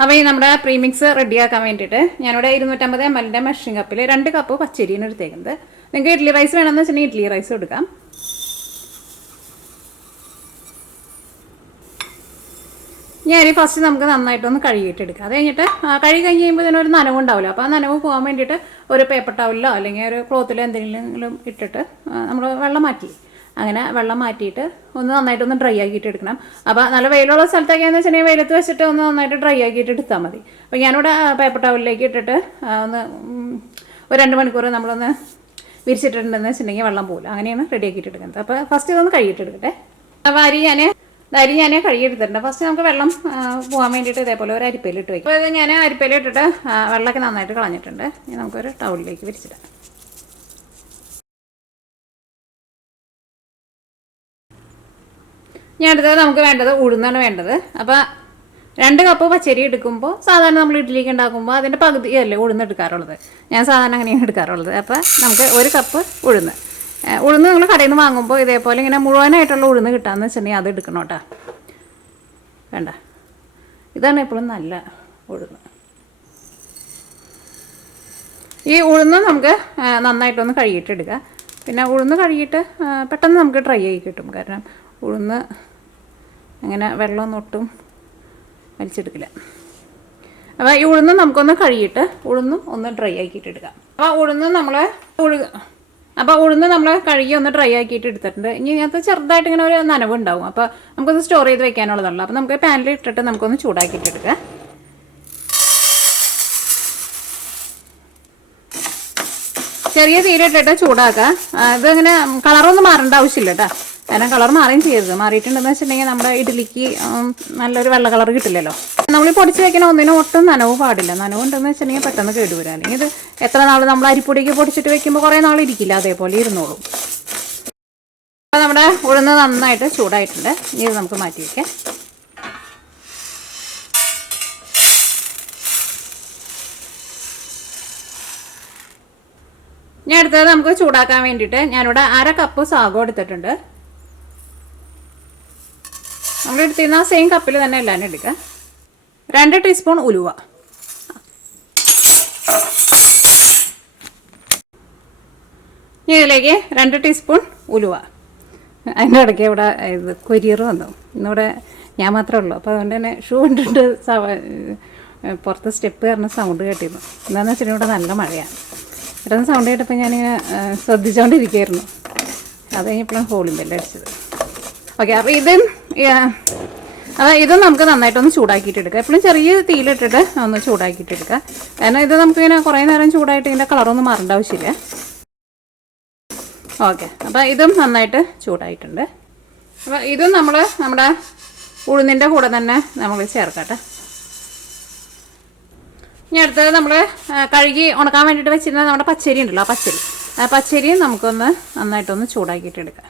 അപ്പോൾ ഈ നമ്മുടെ പ്രീമിക്സ് റെഡിയാക്കാൻ വേണ്ടിയിട്ട് ഞാനിവിടെ 250 ml മെഷറിംഗ് കപ്പിൽ 2 കപ്പ് പച്ചരിയാണ് എടുത്തേക്കുന്നത്. നിങ്ങൾക്ക് ഇഡ്ലി റൈസ് വേണമെന്ന് വെച്ചിട്ടുണ്ടെങ്കിൽ ഇഡ്ലി റൈസ് എടുക്കാം. ഈ അരി ഫസ്റ്റ് നമുക്ക് നന്നായിട്ടൊന്ന് കഴുകിയിട്ടെടുക്കാം. അത് കഴിഞ്ഞിട്ട് കഴുകി കഴിഞ്ഞ് കഴിയുമ്പോൾ ഇതിനൊരു നനവുണ്ടാവില്ല. അപ്പോൾ ആ നനവ് പോകാൻ വേണ്ടിയിട്ട് ഒരു പേപ്പർ ടവലിലോ അല്ലെങ്കിൽ ഒരു ക്ലോത്തിലോ എന്തെങ്കിലും ഇട്ടിട്ട് നമ്മൾ വെള്ളം മാറ്റി അങ്ങനെ വെള്ളം മാറ്റിയിട്ട് ഒന്ന് നന്നായിട്ടൊന്ന് ഡ്രൈ ആക്കിയിട്ട് എടുക്കണം. അപ്പോൾ നല്ല വെയിലുള്ള സ്ഥലത്തൊക്കെയാണെന്ന് വെച്ചിട്ടുണ്ടെങ്കിൽ വെയിലത്ത് വെച്ചിട്ട് ഒന്ന് നന്നായിട്ട് ഡ്രൈ ആക്കിയിട്ട് എടുത്താൽ മതി. അപ്പോൾ ഞാനിവിടെ പേപ്പർ ടവലിലേക്ക് ഇട്ടിട്ട് ഒന്ന് ഒരു 2 മണിക്കൂർ നമ്മളൊന്ന് വിരിച്ചിട്ടുണ്ടെന്ന് വെച്ചിട്ടുണ്ടെങ്കിൽ വെള്ളം പോകില്ല. അങ്ങനെയാണ് റെഡി ആക്കിയിട്ട് എടുക്കുന്നത്. അപ്പോൾ ഫസ്റ്റ് ഇതൊന്ന് കഴുകിയിട്ടെടുക്കട്ടെ. അപ്പോൾ അരി ഞാൻ കഴുകിയെടുത്തിട്ടുണ്ട്. ഫസ്റ്റ് നമുക്ക് വെള്ളം പോകാൻ വേണ്ടിയിട്ട് ഇതേപോലെ ഒരു അരിപ്പയിലിട്ട് വയ്ക്കും. അപ്പോൾ ഇത് ഞാൻ അരിപ്പയിലിട്ടിട്ട് വെള്ളമൊക്കെ നന്നായിട്ട് കളഞ്ഞിട്ടുണ്ട്. ഇനി നമുക്കൊരു ടവലിലേക്ക് വിരിച്ചിടാം. ഞാൻ അടുത്തത് നമുക്ക് വേണ്ടത് ഉഴുന്നാണ് വേണ്ടത്. അപ്പോൾ 2 കപ്പ് പച്ചരി എടുക്കുമ്പോൾ സാധാരണ നമ്മൾ ഇഡ്ഡലിക്ക് ഉണ്ടാക്കുമ്പോൾ അതിൻ്റെ പകുതിയല്ലേ ഉഴുന്നെടുക്കാറുള്ളത്. ഞാൻ സാധാരണ അങ്ങനെയാണ് എടുക്കാറുള്ളത്. അപ്പോൾ നമുക്ക് 1 കപ്പ് ഉഴുന്ന് നിങ്ങൾ കടയിൽ നിന്ന് വാങ്ങുമ്പോൾ ഇതേപോലെ ഇങ്ങനെ മുഴുവനായിട്ടുള്ള ഉഴുന്ന് കിട്ടാമെന്ന് വെച്ചിട്ടുണ്ടെങ്കിൽ അത് എടുക്കണം കേട്ടോ. വേണ്ട, ഇതാണ് എപ്പോഴും നല്ല ഉഴുന്ന്. ഈ ഉഴുന്ന് നമുക്ക് നന്നായിട്ടൊന്ന് കഴുകിയിട്ടെടുക്കുക. പിന്നെ ഉഴുന്ന് കഴുകിയിട്ട് പെട്ടെന്ന് നമുക്ക് ഡ്രൈ ആയി കിട്ടും. കാരണം ഉഴുന്ന് അങ്ങനെ വെള്ളമൊന്നും ഒട്ടും വലിച്ചെടുക്കില്ല. അപ്പോൾ ഈ ഉഴുന്ന് നമുക്കൊന്ന് കഴുകിയിട്ട് ഉഴുന്നും ഒന്ന് ഡ്രൈ ആക്കിയിട്ട് എടുക്കാം. അപ്പോൾ ഉഴുന്ന് നമ്മൾ കഴുകി ഒന്ന് ഡ്രൈ ആക്കിയിട്ട് എടുത്തിട്ടുണ്ട്. ഇനി ഇതിനകത്ത് ചെറുതായിട്ട് ഇങ്ങനെ ഒരു നനവ് ഉണ്ടാവും. അപ്പോൾ നമുക്കൊന്ന് സ്റ്റോർ ചെയ്ത് വെക്കാനുള്ളതുള്ളൂ. അപ്പോൾ നമുക്ക് പാനിൽ ഇട്ടിട്ട് നമുക്കൊന്ന് ചൂടാക്കിയിട്ട് എടുക്കാം. ചെറിയ തീയിലിട്ടിട്ട് ചൂടാക്കുക. ഇതിങ്ങനെ കളറൊന്നും മാറേണ്ട ആവശ്യമില്ല കേട്ടോ. കാരണം കളർ മാറുകയും ചെയ്യരുത്. മാറിയിട്ടുണ്ടെന്ന് വെച്ചിട്ടുണ്ടെങ്കിൽ നമ്മുടെ ഇഡ്ഡലിക്ക് നല്ലൊരു വെള്ള കളർ കിട്ടില്ലല്ലോ. നമ്മൾ പൊടിച്ച് വെക്കണ ഒന്നിനും ഒട്ടും നനവ് പാടില്ല. നനവുണ്ടെന്ന് വെച്ചിട്ടുണ്ടെങ്കിൽ പെട്ടെന്ന് കേടുവരും. അല്ലെങ്കിൽ ഇത് എത്ര നാൾ നമ്മൾ അരിപ്പൊടിക്ക് പൊടിച്ചിട്ട് വെക്കുമ്പോൾ കുറേ നാൾ ഇരിക്കില്ല, അതേപോലെ ഇരുന്നോളൂ. അപ്പോൾ നമ്മുടെ ഉഴുന്ന് നന്നായിട്ട് ചൂടായിട്ടുണ്ട്. ഇനി ഇത് നമുക്ക് മാറ്റി വയ്ക്കാം. ഞാൻ അടുത്തത് നമുക്ക് ചൂടാക്കാൻ വേണ്ടിയിട്ട് ഞാനിവിടെ 1/2 കപ്പ് സാഗോ എടുത്തിട്ടുണ്ട്. നമ്മൾ എടുത്തിരുന്ന സെയിം കപ്പിൽ തന്നെ എല്ലാം എടുക്കുക. 2 ടീസ്പൂൺ ഉലുവ, ഇതിലേക്ക് 2 ടീസ്പൂൺ ഉലുവ. അതിൻ്റെ ഇടയ്ക്ക് ഇവിടെ ഇത് കൊരിയർ വന്നു. ഇന്നിവിടെ ഞാൻ മാത്രമേ ഉള്ളൂ. അപ്പോൾ അതുകൊണ്ട് തന്നെ ഷൂ ഇട്ടിട്ട് പുറത്ത് സ്റ്റെപ്പ് കയറുന്ന സൗണ്ട് കേട്ടിരുന്നു. എന്താണെന്ന് വെച്ചിട്ടുണ്ടെങ്കിൽ ഇവിടെ നല്ല മഴയാണ്. പെട്ടെന്ന് സൗണ്ട് കേട്ടപ്പോൾ ഞാനിങ്ങനെ ശ്രദ്ധിച്ചുകൊണ്ടിരിക്കുകയായിരുന്നു. അത് കഴിഞ്ഞപ്പോഴാണ് ഹോളിംഗ് ബെല്ല് അടിച്ചത്. ഓക്കെ, അപ്പോൾ ഇത് നമുക്ക് നന്നായിട്ടൊന്ന് ചൂടാക്കിയിട്ട് എടുക്കുക. എപ്പോഴും ചെറിയ തീയിലിട്ടിട്ട് ഒന്ന് ചൂടാക്കിയിട്ട് എടുക്കുക. കാരണം ഇത് നമുക്കിങ്ങനെ കുറേ നേരം ചൂടായിട്ട് ഇതിൻ്റെ കളറൊന്നും മാറേണ്ട ആവശ്യമില്ല. ഓക്കെ, അപ്പോൾ ഇതും നന്നായിട്ട് ചൂടായിട്ടുണ്ട്. അപ്പോൾ ഇതും നമ്മുടെ ഉഴുന്നിൻ്റെ കൂടെ തന്നെ നമ്മൾ ചേർക്കട്ടെ. ഇനി അടുത്തത് നമ്മൾ കഴുകി ഉണക്കാൻ വേണ്ടിയിട്ട് വെച്ചിരുന്ന നമ്മുടെ പച്ചരി ഉണ്ടല്ലോ, ആ പച്ചരിയും നമുക്കൊന്ന് നന്നായിട്ടൊന്ന് ചൂടാക്കിയിട്ട് എടുക്കാം.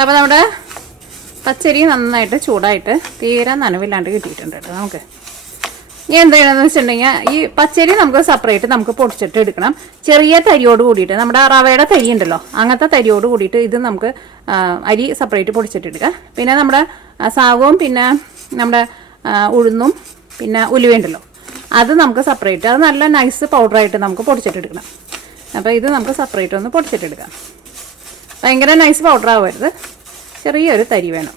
അപ്പോൾ നമ്മുടെ പച്ചരി നന്നായിട്ട് ചൂടായിട്ട് തീരെ നനവില്ലാണ്ട് കിട്ടിയിട്ടുണ്ട് കേട്ടോ. നമുക്ക് ഇനി എന്ത് ചെയ്യണമെന്ന് വെച്ചിട്ടുണ്ടെങ്കിൽ ഈ പച്ചരി നമുക്ക് സെപ്പറേറ്റ് നമുക്ക് പൊടിച്ചിട്ട് എടുക്കണം. ചെറിയ തരിയോട് കൂടിയിട്ട് നമ്മുടെ റവയുടെ തരി ഉണ്ടല്ലോ, അങ്ങനത്തെ തരിയോട് കൂടിയിട്ട് ഇത് നമുക്ക് അരി സെപ്പറേറ്റ് പൊടിച്ചിട്ട് എടുക്കുക. പിന്നെ നമ്മുടെ സാഗവും പിന്നെ നമ്മുടെ ഉഴുന്നും പിന്നെ ഉലുവയുണ്ടല്ലോ, അത് നമുക്ക് സെപ്പറേറ്റ്, അത് നല്ല നൈസ് പൗഡറായിട്ട് നമുക്ക് പൊടിച്ചിട്ടെടുക്കണം. അപ്പോൾ ഇത് നമുക്ക് സെപ്പറേറ്റ് ഒന്ന് പൊടിച്ചിട്ടെടുക്കാം. ഭയങ്കര നൈസ് പൗഡർ ആവരുത്, ചെറിയൊരു തരി വേണം.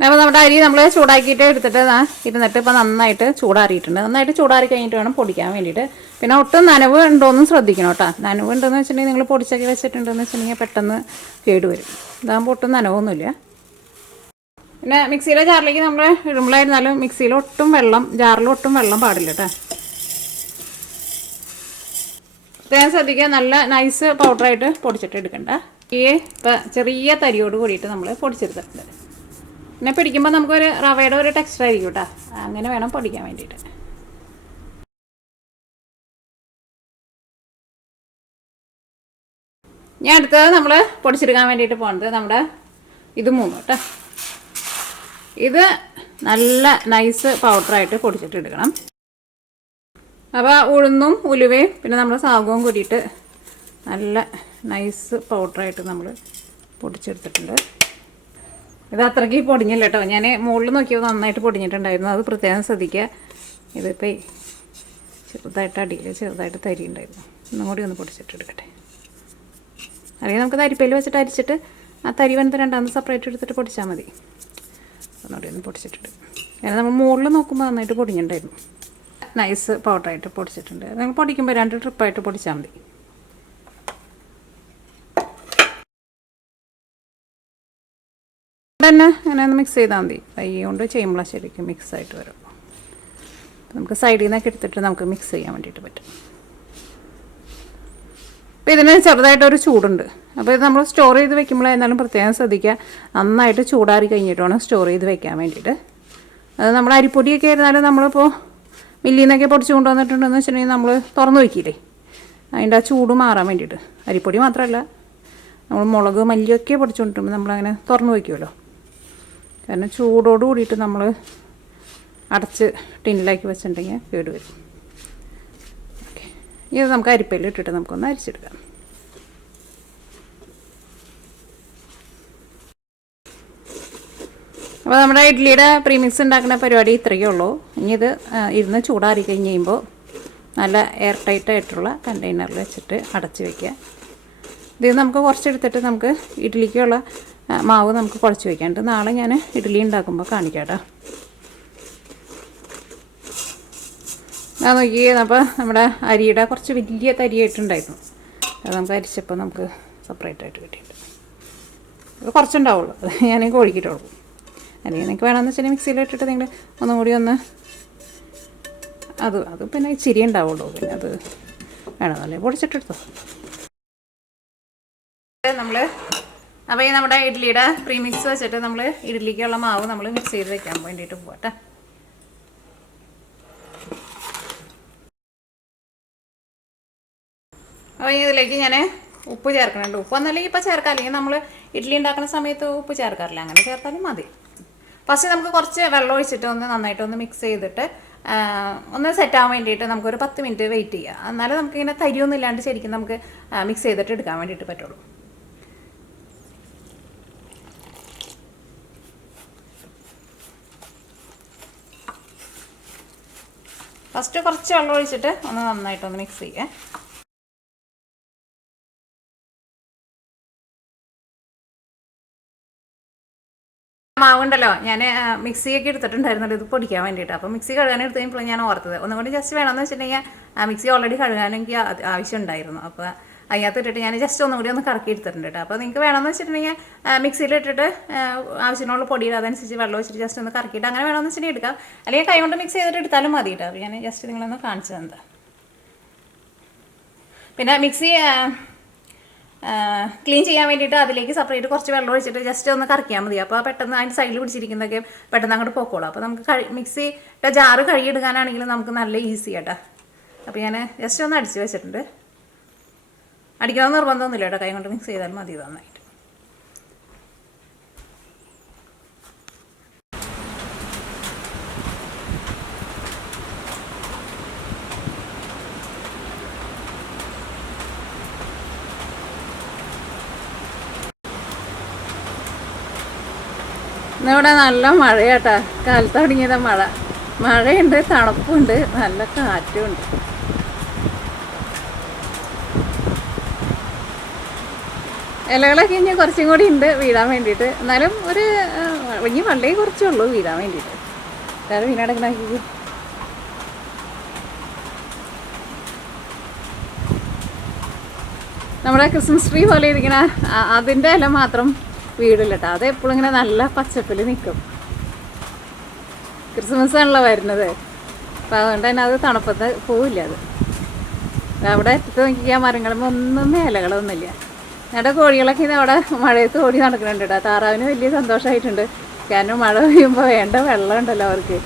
അപ്പോൾ നമ്മുടെ അരി നമ്മൾ ചൂടാക്കിയിട്ട് എടുത്തിട്ട് ഇരുന്നിട്ട് ഇപ്പോൾ നന്നായിട്ട് ചൂടാറിയിട്ടുണ്ട്. നന്നായിട്ട് ചൂടാറി കഴിഞ്ഞിട്ട് വേണം പൊടിക്കാൻ വേണ്ടിയിട്ട്. പിന്നെ ഒട്ടും നനവ് ഉണ്ടോയെന്നും ശ്രദ്ധിക്കണം കേട്ടോ. നനവ് ഉണ്ടെന്ന് വെച്ചിട്ടുണ്ടെങ്കിൽ നിങ്ങൾ പൊടിച്ചൊക്കെ വെച്ചിട്ടുണ്ടെന്ന് വെച്ചിട്ടുണ്ടെങ്കിൽ പെട്ടെന്ന് കേടുവരും. ഇതാകുമ്പോൾ ഒട്ടും നനവൊന്നുമില്ല. പിന്നെ മിക്സിയിലെ ജാറിലേക്ക് നമ്മൾ ഇടുമ്പോഴായിരുന്നാലും മിക്സിയിൽ ജാറിലൊട്ടും വെള്ളം പാടില്ല കേട്ടോ. ഇത്രയും ശ്രദ്ധിക്കുക, നല്ല നൈസ് പൗഡറായിട്ട് പൊടിച്ചിട്ട് എടുക്കണ്ട. ഇപ്പം ചെറിയ തരിയോട് കൂടിയിട്ട് നമ്മൾ പൊടിച്ചെടുത്തിട്ടുണ്ട്. പിന്നെ പിടിക്കുമ്പോൾ നമുക്കൊരു റവയുടെ ഒരു ടെക്സ്ചർ ആയിരിക്കും കേട്ടോ. അങ്ങനെ വേണം പൊടിക്കാൻ വേണ്ടിയിട്ട്. ഞാൻ അടുത്തത് നമ്മൾ പൊടിച്ചെടുക്കാൻ വേണ്ടിയിട്ട് പോകുന്നത് നമ്മുടെ ഇത് 3 കേട്ടോ. ഇത് നല്ല നൈസ് പൗഡറായിട്ട് പൊടിച്ചിട്ട് എടുക്കണം. അപ്പോൾ ഉഴുന്നും ഉലുവയും പിന്നെ നമ്മൾ സാഗവും കൂടിയിട്ട് നല്ല നൈസ് പൗഡറായിട്ട് നമ്മൾ പൊടിച്ചെടുത്തിട്ടുണ്ട്. ഇത് അത്രയ്ക്ക് പൊടിഞ്ഞില്ല കേട്ടോ. ഞാൻ മുകളിൽ നോക്കിയപ്പോൾ നന്നായിട്ട് പൊടിഞ്ഞിട്ടുണ്ടായിരുന്നു. അത് പ്രത്യേകം ശ്രദ്ധിക്കുക. ഇതിപ്പോൾ ചെറുതായിട്ട് അടിയിൽ ചെറുതായിട്ട് തരി ഉണ്ടായിരുന്നു. ഒന്നും കൂടി ഒന്ന് പൊടിച്ചിട്ടെടുക്കട്ടെ. അല്ലെങ്കിൽ നമുക്ക് അരിപ്പയിൽ വെച്ചിട്ട് അരിച്ചിട്ട് ആ തരി വന്നിട്ട് രണ്ടാമത് സെപ്പറേറ്റ് എടുത്തിട്ട് പൊടിച്ചാൽ മതി. ഒന്നുകൂടി ഒന്ന് പൊടിച്ചിട്ടുണ്ട്. കാരണം നമ്മൾ മുകളിൽ നോക്കുമ്പോൾ നന്നായിട്ട് പൊടിഞ്ഞിട്ടുണ്ടായിരുന്നു. നൈസ് പൗഡറായിട്ട് പൊടിച്ചിട്ടുണ്ട്. നിങ്ങൾ പൊടിക്കുമ്പോൾ 2 ട്രിപ്പായിട്ട് പൊടിച്ചാൽ മതി. തന്നെ അങ്ങനെ ഒന്ന് മിക്സ് ചെയ്താൽ മതി. കൈ കൊണ്ട് ചെയ്യുമ്പോൾ ശരിക്കും മിക്സായിട്ട് വരും. നമുക്ക് സൈഡിൽ നിന്നൊക്കെ എടുത്തിട്ട് നമുക്ക് മിക്സ് ചെയ്യാൻ വേണ്ടിയിട്ട് പറ്റും. അപ്പോൾ ഇതിന് ചെറുതായിട്ടൊരു ചൂടുണ്ട്. അപ്പോൾ ഇത് നമ്മൾ സ്റ്റോർ ചെയ്ത് വെക്കുമ്പോഴായിരുന്നാലും പ്രത്യേകം ശ്രദ്ധിക്കുക. നന്നായിട്ട് ചൂടാറി കഴിഞ്ഞിട്ട് വേണം സ്റ്റോർ ചെയ്ത് വെക്കാൻ വേണ്ടിയിട്ട്. അത് നമ്മൾ അരിപ്പൊടിയൊക്കെ ആയിരുന്നാലും നമ്മളിപ്പോൾ മില്ലിൽ നിന്നൊക്കെ പൊടിച്ച് കൊണ്ടുവന്നിട്ടുണ്ടെന്ന് വെച്ചിട്ടുണ്ടെങ്കിൽ നമ്മൾ തുറന്ന് വയ്ക്കില്ലേ, അതിൻ്റെ ആ ചൂട് മാറാൻ വേണ്ടിയിട്ട്. അരിപ്പൊടി മാത്രമല്ല, നമ്മൾ മുളക് മല്ലിയൊക്കെ പൊടിച്ചുകൊണ്ടിട്ടുമ്പോൾ നമ്മളങ്ങനെ തുറന്ന് വയ്ക്കുമല്ലോ. കാരണം ചൂടോട് കൂടിയിട്ട് നമ്മൾ അടച്ച് ടിന്നിലാക്കി വെച്ചിട്ടുണ്ടെങ്കിൽ കേട് വരും. ഓക്കെ, ഇത് നമുക്ക് അരിപ്പയിൽ ഇട്ടിട്ട് നമുക്കൊന്ന് അരിച്ചെടുക്കാം. അപ്പോൾ നമ്മുടെ ഇഡ്ഡലിയുടെ പ്രീമിക്സ് ഉണ്ടാക്കുന്ന പരിപാടി ഇത്രയേ ഉള്ളൂ. ഇനി ഇത് ഇരുന്ന് ചൂടാറി കഴിഞ്ഞ് കഴിയുമ്പോൾ നല്ല എയർ ടൈറ്റായിട്ടുള്ള കണ്ടെയ്നറിൽ വെച്ചിട്ട് അടച്ച് വയ്ക്കുക. ഇത് നമുക്ക് കുറച്ചെടുത്തിട്ട് നമുക്ക് ഇഡ്ഡലിക്കുള്ള മാവ് നമുക്ക് കുഴച്ച് വയ്ക്കാണ്ട് നാളെ ഞാൻ ഇഡ്ഡലി ഉണ്ടാക്കുമ്പോൾ കാണിക്കാം കേട്ടോ. ഞാൻ നോക്കി അപ്പോൾ നമ്മുടെ അരിയുടെ കുറച്ച് വലിയ തരിയായിട്ടുണ്ടായിരുന്നു. അത് നമുക്ക് അരിച്ചപ്പോൾ നമുക്ക് സെപ്പറേറ്റായിട്ട് കിട്ടിയിട്ടുണ്ട്. അത് കുറച്ചുണ്ടാവുള്ളൂ, അത് ഞാൻ കോഴിക്കിട്ടുള്ളൂ. അല്ലെങ്കിൽ എനിക്ക് വേണമെന്ന് വെച്ചാൽ മിക്സിയിലിട്ടിട്ട് നിങ്ങൾ ഒന്നും കൂടി ഒന്ന് അത് പിന്നെ ഇച്ചിരി ഉണ്ടാവുള്ളൂ. പിന്നെ അത് വേണമെന്നല്ലേ പൊടിച്ചിട്ടെടുത്തോ. നമ്മൾ അപ്പോൾ ഈ നമ്മുടെ ഇഡ്ഡലിയുടെ പ്രീമിക്സ് വെച്ചിട്ട് നമ്മൾ ഇഡ്ഡലിക്കുള്ള മാവ് നമ്മൾ മിക്സ് ചെയ്ത് വെക്കാൻ വേണ്ടിയിട്ട് പോകട്ടെ. അപ്പോൾ ഇതിലേക്ക് ഞാൻ ഉപ്പ് ചേർക്കുന്നുണ്ട്. ഉപ്പ് ഒന്നല്ലെങ്കിൽ ഇപ്പോൾ ചേർക്കാം, അല്ലെങ്കിൽ നമ്മൾ ഇഡ്ഡലി ഉണ്ടാക്കുന്ന സമയത്ത് ഉപ്പ് ചേർക്കാറില്ല. അങ്ങനെ ചേർത്താലും മതി. ഫസ്റ്റ് നമുക്ക് കുറച്ച് വെള്ളം ഒഴിച്ചിട്ട് ഒന്ന് നന്നായിട്ടൊന്ന് മിക്സ് ചെയ്തിട്ട് ഒന്ന് സെറ്റാകാൻ വേണ്ടിയിട്ട് നമുക്കൊരു 10 മിനിറ്റ് വെയിറ്റ് ചെയ്യുക. എന്നാലും നമുക്കിങ്ങനെ തരിയൊന്നും ഇല്ലാണ്ട് ശരിക്കും നമുക്ക് മിക്സ് ചെയ്തിട്ട് എടുക്കാൻ വേണ്ടിയിട്ട് പറ്റുള്ളൂ. ഫസ്റ്റ് കുറച്ച് വെള്ളം ഒഴിച്ചിട്ട് ഒന്ന് നന്നായിട്ടൊന്ന് മിക്സ് ചെയ്യുക. മാവുണ്ടല്ലോ, ഞാൻ മിക്സിയൊക്കെ എടുത്തിട്ടുണ്ടായിരുന്നല്ലോ ഇത് പൊടിക്കാൻ വേണ്ടിയിട്ട്. അപ്പോൾ മിക്സി കഴുകാൻ എടുത്ത് കഴിഞ്ഞപ്പോൾ ഞാൻ ഓർത്തത് ഒന്നും കൂടി ജസ്റ്റ് വേണമെന്ന് വെച്ചിട്ടുണ്ടെങ്കിൽ മിക്സി ഓൾറെഡി കഴുകാൻ എനിക്ക് ആവശ്യമുണ്ടായിരുന്നു. അപ്പോൾ അതിനകത്ത് ഇട്ടിട്ട് ഞാൻ ജസ്റ്റ് ഒന്നും കൂടി ഒന്ന് കറക്കി എടുത്തിട്ടുണ്ട് കേട്ടോ. അപ്പോൾ നിങ്ങൾക്ക് വേണമെന്ന് വെച്ചിട്ടുണ്ടെങ്കിൽ മിക്സിയിലിട്ടിട്ട് ആവശ്യമുള്ള പൊടിയിൽ അതനുസരിച്ച് വെള്ളം വെച്ചിട്ട് ജസ്റ്റ് ഒന്ന് കറക്കിയിട്ട് അങ്ങനെ വേണമെന്ന് വെച്ചിട്ടുണ്ടെങ്കിൽ എടുക്കാം. അല്ലെങ്കിൽ കൈ കൊണ്ട് മിക്സ് ചെയ്തിട്ട് എടുത്താലും മതി കേട്ടോ. അപ്പോൾ ഞാൻ ജസ്റ്റ് നിങ്ങളൊന്ന് കാണിച്ചു തന്നത്. പിന്നെ മിക്സി ക്ലീൻ ചെയ്യാൻ വേണ്ടിയിട്ട് അതിലേക്ക് സെപ്പറേറ്റ് കുറച്ച് വെള്ളം ഒഴിച്ചിട്ട് ജസ്റ്റ് ഒന്ന് കറക്കിയാൽ മതി. അപ്പോൾ പെട്ടെന്ന് അതിൻ്റെ സൈഡിൽ പിടിച്ചിരിക്കുന്നതൊക്കെ പെട്ടെന്ന് അങ്ങോട്ട് പോക്കോളൂ. അപ്പോൾ നമുക്ക് മിക്സിയുടെ ജാറ് കഴുകിയെടുക്കാനാണെങ്കിലും നമുക്ക് നല്ല ഈസി കേട്ടോ. അപ്പോൾ ഞാൻ ജസ്റ്റ് ഒന്ന് അടിച്ച് വെച്ചിട്ടുണ്ട്. അടിക്കണമെന്ന് നിർബന്ധമൊന്നുമില്ല കേട്ടോ, കൈ കൊണ്ട് മിക്സ് ചെയ്താൽ മതി നന്നായിട്ട്. ഇന്നിവിടെ നല്ല മഴയാട്ടാ. കാലത്ത് തുടങ്ങിയതാ മഴയുണ്ട്, തണുപ്പുണ്ട്, നല്ല കാറ്റുമുണ്ട്. ഇലകളൊക്കെ ഇനി കുറച്ചും കൂടി ഉണ്ട് വീഴാൻ വേണ്ടിയിട്ട്. എന്നാലും ഇനി വള്ളേ കുറച്ചേ ഉള്ളൂ വീഴാൻ വേണ്ടിയിട്ട്. വേറെ വീണടക്കണാക്കി നമ്മുടെ ക്രിസ്മസ് ട്രീ പോലെ ഇരിക്കണ അതിൻ്റെ ഇല മാത്രം വീടില്ല കേട്ടോ. അത് എപ്പോഴും ഇങ്ങനെ നല്ല പച്ചപ്പിൽ നിൽക്കും. ക്രിസ്മസ് ആണല്ലോ വരുന്നത്, അപ്പം അതുകൊണ്ട് തന്നെ അത് തണുപ്പത്ത് പോവില്ല. അത് അവിടെ അറ്റത്ത് നോക്കിയാൽ മരങ്ങളും ഒന്നും ഇലകളൊന്നുമില്ല. ഞങ്ങളുടെ കോഴികളൊക്കെ ഇത് അവിടെ മഴയത്ത് ഓടി നടക്കുന്നുണ്ട് കേട്ടോ. താറാവിന് വലിയ സന്തോഷമായിട്ടുണ്ട്. കാരണം മഴ പെയ്യുമ്പോൾ വേണ്ട വെള്ളം ഉണ്ടല്ലോ അവർക്ക്.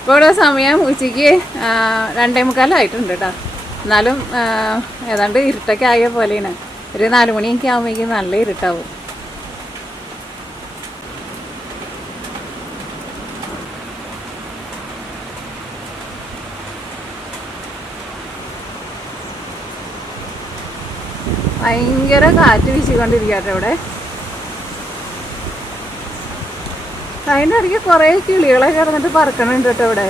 ഇപ്പോൾ ഇവിടെ സമയം ഉച്ചയ്ക്ക് 2:45 കേട്ടോ. എന്നാലും ഏതാണ്ട് ഇരുട്ടൊക്കെ ആയ പോലെയാണ്. ഒരു 4 മണിയൊക്കെ ആകുമ്പോഴേക്കും നല്ല ഇരുട്ടാവും. ഭയങ്കര കാറ്റ് വീശിക്കൊണ്ടിരിക്കട്ടെ ഇവിടെ. അതിൻ്റെ ഇടയ്ക്ക് കുറേ കിളികളൊക്കെ കിടന്നിട്ട് പറക്കണുണ്ട് കേട്ടോ ഇവിടെ.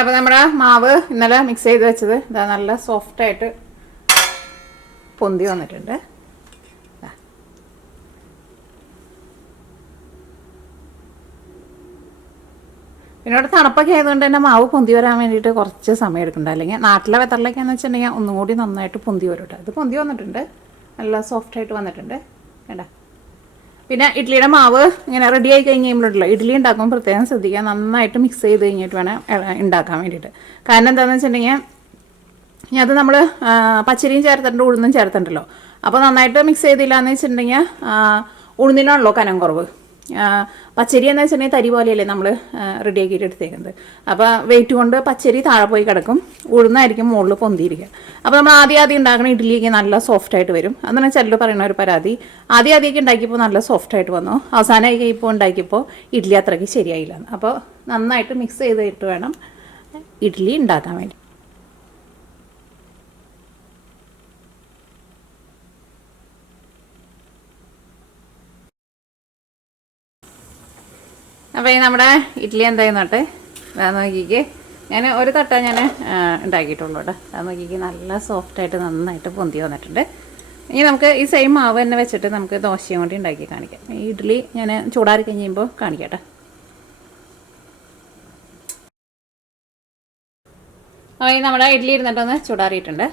അപ്പോൾ നമ്മുടെ മാവ് ഇന്നലെ മിക്സ് ചെയ്ത് വെച്ചത് ഇതാ നല്ല സോഫ്റ്റായിട്ട് പൊന്തി വന്നിട്ടുണ്ട്. പിന്നെ ഇവിടെ തണുപ്പൊക്കെ ആയതുകൊണ്ട് തന്നെ മാവ് പൊന്തി വരാൻ വേണ്ടിയിട്ട് കുറച്ച് സമയം എടുക്കുന്നുണ്ട്. അല്ലെങ്കിൽ നാട്ടിലെ വെതറിലേക്കാന്ന് വെച്ചിട്ടുണ്ടെങ്കിൽ ഒന്നും കൂടി നന്നായിട്ട് പൊന്തി വരും കേട്ടോ. ഇത് പൊന്തി വന്നിട്ടുണ്ട്, നല്ല സോഫ്റ്റായിട്ട് വന്നിട്ടുണ്ട് കേട്ടോ. പിന്നെ ഇഡ്ഡലിയുടെ മാവ് ഇങ്ങനെ റെഡി ആയി കഴിഞ്ഞ് കഴിയുമ്പോഴല്ലോ ഇഡ്ഡലി ഉണ്ടാക്കുമ്പോൾ പ്രത്യേകം ശ്രദ്ധിക്കുക, നന്നായിട്ട് മിക്സ് ചെയ്ത് കഴിഞ്ഞിട്ട് വേണം ഉണ്ടാക്കാൻ വേണ്ടിയിട്ട്. കാരണം എന്താണെന്ന് വെച്ചിട്ടുണ്ടെങ്കിൽ അത് നമ്മൾ പച്ചരിയും ചേർത്തിട്ടുണ്ട്, ഉഴുന്നും ചേർത്തിട്ടുണ്ടല്ലോ. അപ്പോൾ നന്നായിട്ട് മിക്സ് ചെയ്തില്ല എന്ന് വെച്ചിട്ടുണ്ടെങ്കിൽ ഉഴുന്നിനാണല്ലോ കനം കുറവ്. പച്ചരി എന്ന് വെച്ചിട്ടുണ്ടെങ്കിൽ തരി പോലെയല്ലേ നമ്മൾ റെഡിയാക്കിയിട്ട് എടുത്തേക്കുന്നത്. അപ്പോൾ വെയിറ്റ് കൊണ്ട് പച്ചരി താഴെ പോയി കിടക്കും, ഉഴുന്നായിരിക്കും മുകളിൽ പൊന്തിയിരിക്കുക. അപ്പോൾ നമ്മൾ ആദ്യം ഉണ്ടാക്കുന്ന ഇഡ്ഡലിക്ക് നല്ല സോഫ്റ്റായിട്ട് വരും. അതാണ് ചിലർ പറയുന്ന ഒരു പരാതി. ആദ്യമൊക്കെ ഉണ്ടാക്കിയപ്പോൾ നല്ല സോഫ്റ്റായിട്ട് വന്നു, അവസാനമായി ഇപ്പോൾ ഉണ്ടാക്കിയപ്പോൾ ഇഡ്ഡലി അത്രയ്ക്ക് ശരിയായില്ല. അപ്പോൾ നന്നായിട്ട് മിക്സ് ചെയ്തിട്ട് വേണം ഇഡ്ഡലി ഉണ്ടാക്കാൻ വേണ്ടി. അപ്പോൾ ഈ നമ്മുടെ ഇഡ്ഡലി എന്തായിരുന്നോട്ടെ അത് നോക്കിക്ക്. ഞാൻ ഒരു തട്ട ഞാൻ ഉണ്ടാക്കിയിട്ടുള്ളൂ കേട്ടോ. അത് നോക്കിക്ക് നല്ല സോഫ്റ്റായിട്ട് നന്നായിട്ട് പൊന്തി വന്നിട്ടുണ്ട്. ഇനി നമുക്ക് ഈ സെയിം മാവ് തന്നെ വെച്ചിട്ട് നമുക്ക് ദോശയും കൂടി ഉണ്ടാക്കി കാണിക്കാം. ഈ ഇഡ്ഡലി ഞാൻ ചൂടാറി കഴിയുമ്പോൾ കാണിക്കട്ടെ. അപ്പോൾ ഈ നമ്മുടെ ഇഡ്ഡലി ഇരുന്നിട്ടൊന്ന് ചൂടാറിയിട്ടുണ്ട്.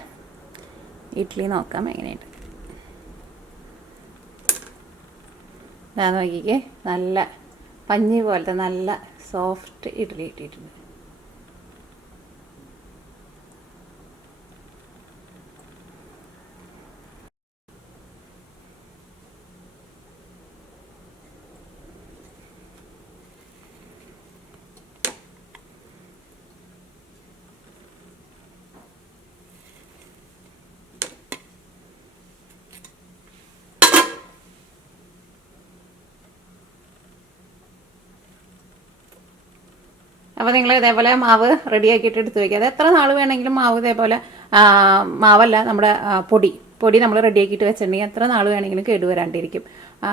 ഇഡ്ഡലി നോക്കാം എങ്ങനെയുണ്ട്. ഇതാ നോക്കിക്ക്, നല്ല പഞ്ഞി പോലത്തെ നല്ല സോഫ്റ്റ് ഇഡ്ഡലി ഇട്ടിട്ടുണ്ട്. അപ്പോൾ നിങ്ങൾ ഇതേപോലെ മാവ് റെഡിയാക്കിയിട്ട് എടുത്ത് വയ്ക്കുക. അത് എത്ര നാൾ വേണമെങ്കിലും മാവ് ഇതേപോലെ, മാവല്ല നമ്മുടെ പൊടി നമ്മൾ റെഡിയാക്കിയിട്ട് വെച്ചിട്ടുണ്ടെങ്കിൽ എത്ര നാൾ വേണമെങ്കിലും കേടുവരാണ്ടിരിക്കും.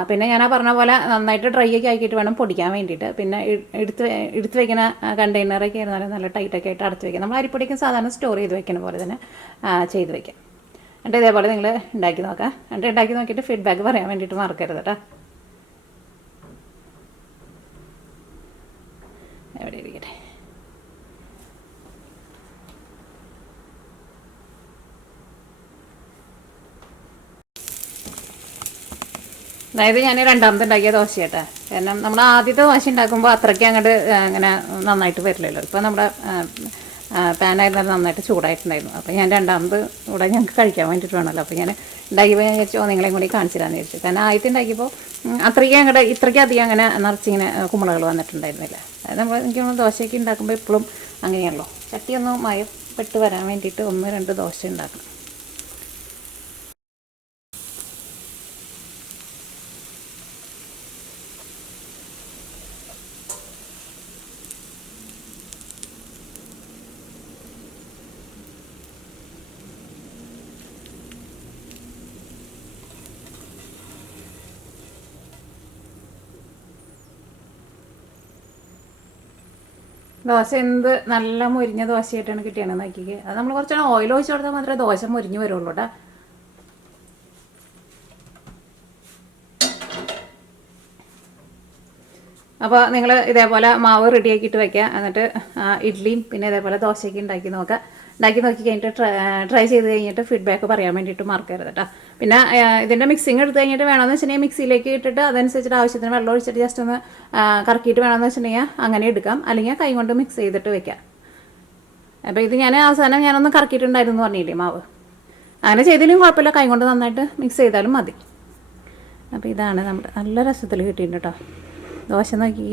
പിന്നെ ഞാൻ പറഞ്ഞ പോലെ നന്നായിട്ട് ഡ്രൈ ഒക്കെ ആക്കിയിട്ട് വേണം പൊടിക്കാൻ വേണ്ടിയിട്ട്. പിന്നെ എടുത്ത് വെക്കുന്ന കണ്ടെയ്നറൊക്കെ ആയിരുന്നാലും നല്ല ടൈറ്റൊക്കെ ആയിട്ട് അടച്ച് വയ്ക്കാം. നമ്മൾ അരിപ്പൊടിക്കും സാധാരണ സ്റ്റോർ ചെയ്ത് വെക്കുന്ന പോലെ തന്നെ ചെയ്ത് വയ്ക്കാം. എന്നിട്ട് ഇതേപോലെ നിങ്ങൾ ഉണ്ടാക്കി നോക്കാം. എന്നിട്ട് ഉണ്ടാക്കി നോക്കിയിട്ട് ഫീഡ്ബാക്ക് പറയാൻ വേണ്ടിയിട്ട് മറക്കരുത് കേട്ടോ. എവിടെ ഇരിക്കട്ടെ. അതായത് ഞാൻ രണ്ടാമത്തെ ഉണ്ടാക്കിയ ദോശ കേട്ടോ. കാരണം നമ്മൾ ആദ്യത്തെ ദോശ ഉണ്ടാക്കുമ്പോൾ അത്രയ്ക്ക് അങ്ങോട്ട് അങ്ങനെ നന്നായിട്ട് വരില്ലല്ലോ. ഇപ്പോൾ നമ്മുടെ പാനായിരുന്നാലും നന്നായിട്ട് ചൂടായിട്ടുണ്ടായിരുന്നു. അപ്പോൾ ഞാൻ രണ്ടാമത് ഇവിടെ ഞങ്ങൾക്ക് കഴിക്കാൻ വേണ്ടിയിട്ട് വേണമല്ലോ. അപ്പോൾ ഞാൻ ഉണ്ടാക്കിയപ്പോൾ ഞാൻ വിചാരിച്ചു നിങ്ങളെയും കൂടി കാണിച്ചു തരാമെന്ന് വിചാരിച്ചു. കാരണം ആദ്യത്തെ ഉണ്ടാക്കിയപ്പോൾ ഇത്രയ്ക്ക് അധികം അങ്ങനെ നിറച്ചിങ്ങനെ കുമ്പളകൾ വന്നിട്ടുണ്ടായിരുന്നില്ല. അതായത് നമ്മൾ എനിക്ക് ദോശയൊക്കെ ഉണ്ടാക്കുമ്പോൾ എപ്പോഴും അങ്ങനെയാണല്ലോ, ചട്ടിയൊന്ന് മയപ്പെട്ട് വരാൻ വേണ്ടിയിട്ട് 1-2 ദോശ ഉണ്ടാക്കണം. ദോശ എന്ത് നല്ല മുരിഞ്ഞ ദോശയായിട്ടാണ് കിട്ടിയാണ് നോക്കിക്ക്. അത് നമ്മൾ കുറച്ച് ഓയിൽ ഒഴിച്ച് കൊടുത്താൽ മാത്രമേ ദോശ മുരിഞ്ഞ് വരുള്ളൂ കേട്ടോ. അപ്പോൾ നിങ്ങൾ ഇതേപോലെ മാവ് റെഡിയാക്കിയിട്ട് വയ്ക്കുക. എന്നിട്ട് ഇഡ്ഡലിയും പിന്നെ ഇതേപോലെ ദോശയൊക്കെ ഉണ്ടാക്കി നോക്കുക. ഉണ്ടാക്കി നോക്കി കഴിഞ്ഞിട്ട് ട്രൈ ചെയ്ത് കഴിഞ്ഞിട്ട് ഫീഡ്ബാക്ക് പറയാൻ വേണ്ടിയിട്ട് മറക്കരുത് കേട്ടോ. പിന്നെ ഇതിൻ്റെ മിക്സിങ് എടുത്ത് കഴിഞ്ഞിട്ട് വേണമെന്ന് വെച്ചിട്ടുണ്ടെങ്കിൽ മിക്സിയിലേക്ക് ഇട്ടിട്ട് അതനുസരിച്ചിട്ട് ആവശ്യത്തിന് വെള്ളം ഒഴിച്ചിട്ട് ജസ്റ്റ് ഒന്ന് കറക്കിയിട്ട് വേണമെന്ന് വെച്ചിട്ടുണ്ടെങ്കിൽ അങ്ങനെ എടുക്കാം. അല്ലെങ്കിൽ കൈ കൊണ്ട് മിക്സ് ചെയ്തിട്ട് വെക്കാം. അപ്പോൾ ഇത് ഞാൻ അവസാനം ഞാനൊന്ന് കറക്കിയിട്ടുണ്ടായിരുന്നു പറഞ്ഞില്ലേ മാവ്. അങ്ങനെ ചെയ്തില്ലെങ്കിൽ കുഴപ്പമില്ല, കൈ കൊണ്ട് നന്നായിട്ട് മിക്സ് ചെയ്താലും മതി. അപ്പോൾ ഇതാണ് നമ്മുടെ നല്ല രസത്തിൽ കിട്ടിയിട്ടുണ്ട് കേട്ടോ ദോശ നോക്കി.